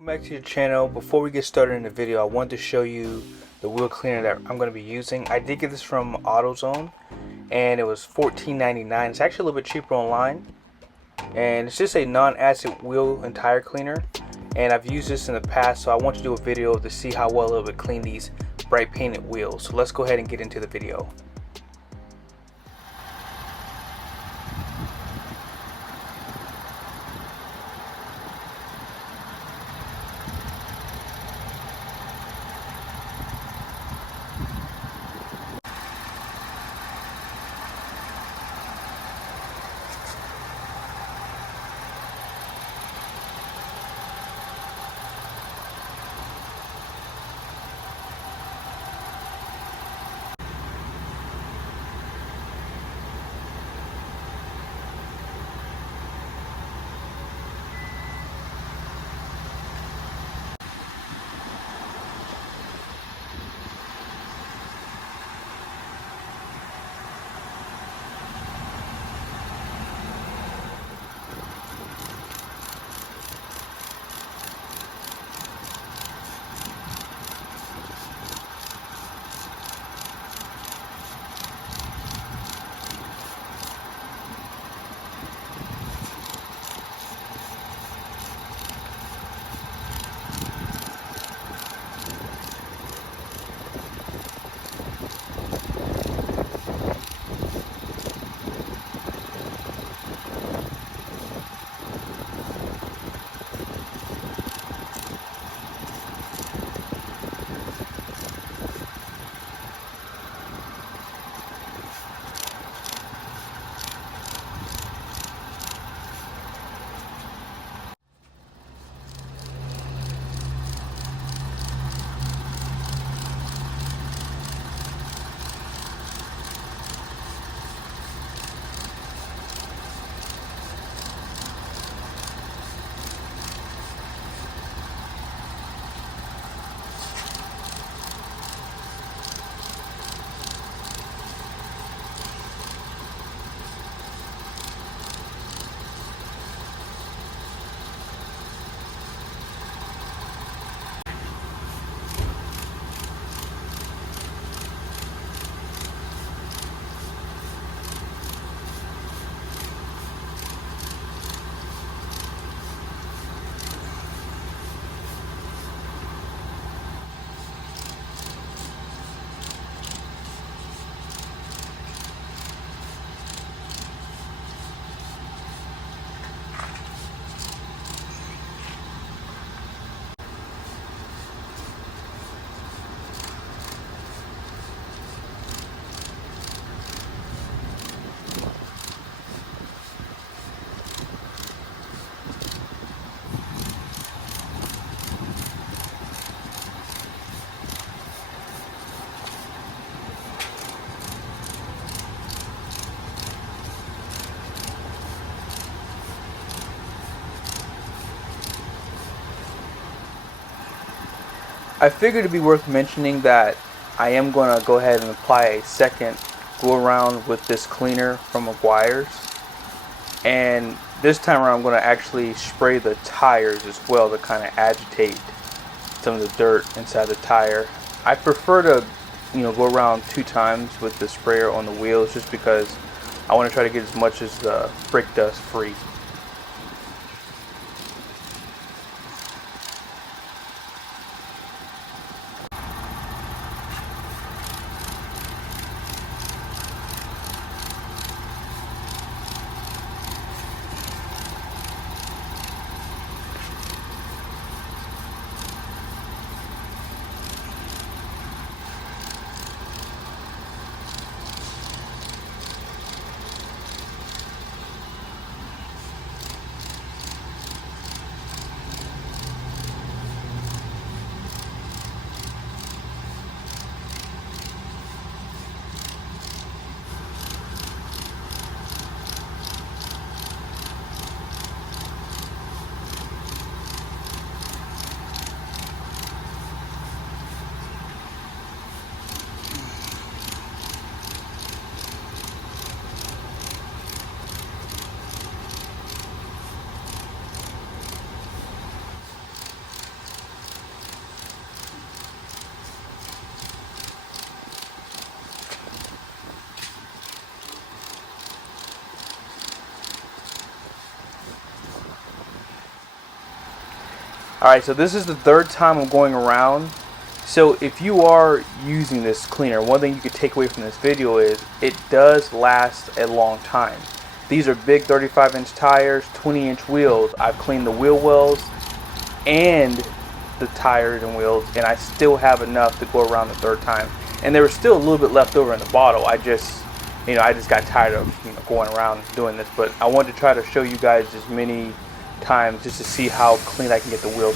Welcome back to your channel. Before we get started in the video, I wanted to show you the wheel cleaner that I'm going to be using. I did get this from AutoZone and it was $14.99. It's actually a little bit cheaper online, and it's just a non-acid wheel and tire cleaner, and I've used this in the past, so I want to do a video to see how well it would clean these bright painted wheels. So let's go ahead and get into the video. I figured it'd be worth mentioning that I am going to go ahead and apply a second go around with this cleaner from Meguiar's, and this time around I'm going to actually spray the tires as well to kind of agitate some of the dirt inside the tire. I prefer to go around 2 times with the sprayer on the wheels, just because I want to try to get as much as the brake dust free. Alright, so this is the third time I'm going around. So if you are using this cleaner, one thing you could take away from this video is it does last a long time. These are big 35-inch tires, 20-inch wheels. I've cleaned the wheel wells and the tires and wheels, and I still have enough to go around the third time. And there was still a little bit left over in the bottle. I just got tired of going around doing this, but I wanted to try to show you guys as many times just to see how clean I can get the wheels.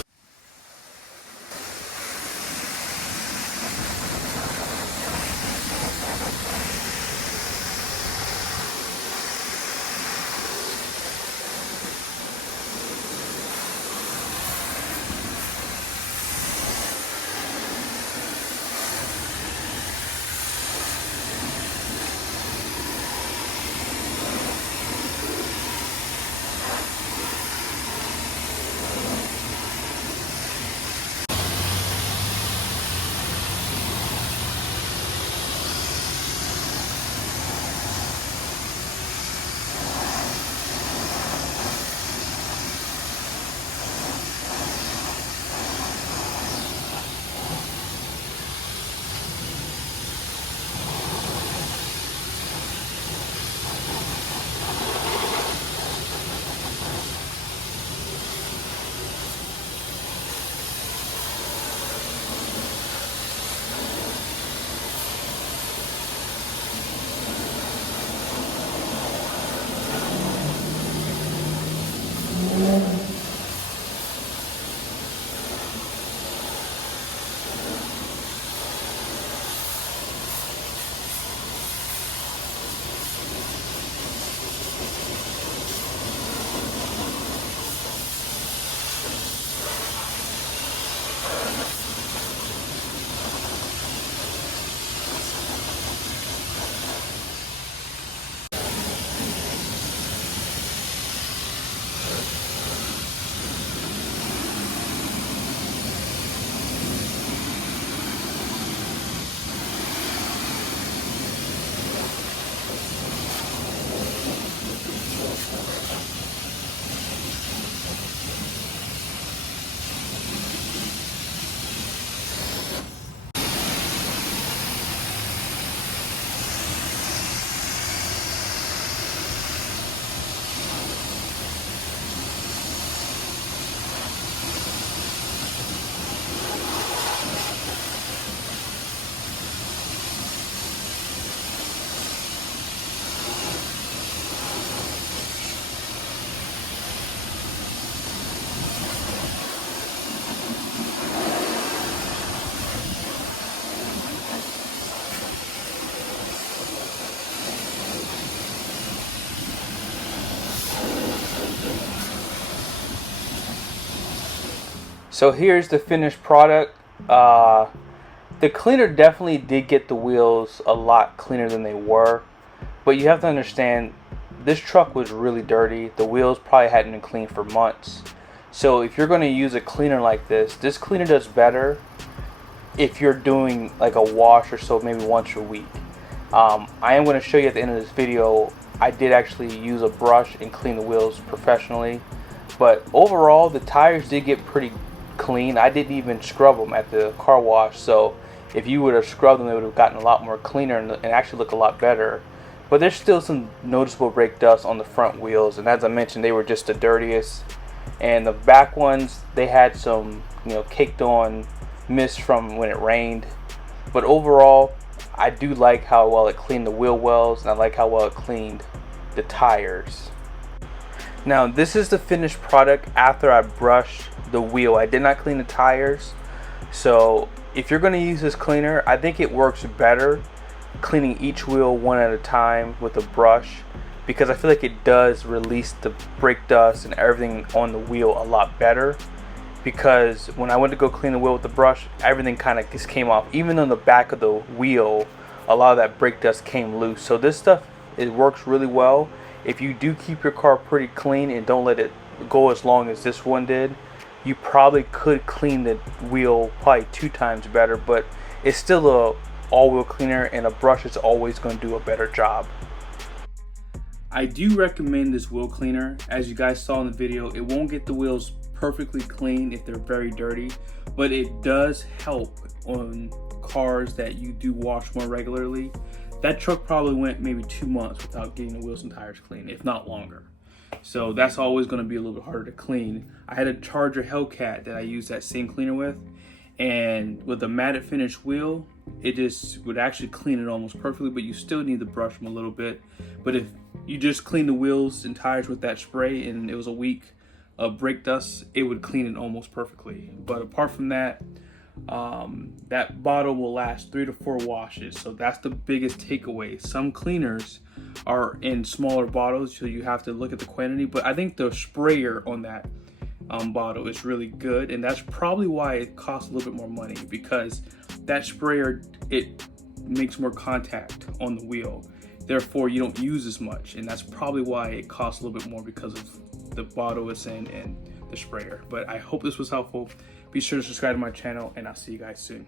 So here's the finished product. The cleaner definitely did get the wheels a lot cleaner than they were, but you have to understand this truck was really dirty. The wheels probably hadn't been cleaned for months. So if you're going to use a cleaner like this cleaner does better if you're doing like a wash or so, maybe once a week. I am going to show you at the end of this video, I did actually use a brush and clean the wheels professionally, but overall the tires did get pretty clean. I didn't even scrub them at the car wash, so if you would have scrubbed them, they would have gotten a lot more cleaner and actually look a lot better. But there's still some noticeable brake dust on the front wheels, and as I mentioned, they were just the dirtiest. And the back ones, they had some caked on mist from when it rained. But overall, I do like how well it cleaned the wheel wells, and I like how well it cleaned the tires. Now this is the finished product after I brushed the wheel. I did not clean the tires, so if you're going to use this cleaner, I think it works better cleaning each wheel one at a time with a brush, because I feel like it does release the brake dust and everything on the wheel a lot better. Because when I went to go clean the wheel with the brush, everything kind of just came off. Even on the back of the wheel, a lot of that brake dust came loose. So this stuff, it works really well. If you do keep your car pretty clean and don't let it go as long as this one did, you probably could clean the wheel probably 2 times better, but it's still a all-wheel cleaner, and a brush is always going to do a better job. I do recommend this wheel cleaner. As you guys saw in the video, it won't get the wheels perfectly clean if they're very dirty, but it does help on cars that you do wash more regularly. That truck probably went maybe 2 months without getting the wheels and tires clean, if not longer. So that's always going to be a little bit harder to clean. I had a Charger Hellcat that I used that same cleaner with, and with a matte finish wheel, it just would actually clean it almost perfectly, but you still need to brush them a little bit. But if you just clean the wheels and tires with that spray and it was a week of brake dust, it would clean it almost perfectly. But apart from that, that bottle will last 3 to 4 washes. So that's the biggest takeaway. Some cleaners are in smaller bottles, so you have to look at the quantity, but I think the sprayer on that bottle is really good, and that's probably why it costs a little bit more money, because that sprayer, it makes more contact on the wheel, therefore you don't use as much, and that's probably why it costs a little bit more, because of the bottle it's in and the sprayer. But I hope this was helpful. Be sure to subscribe to my channel, and I'll see you guys soon.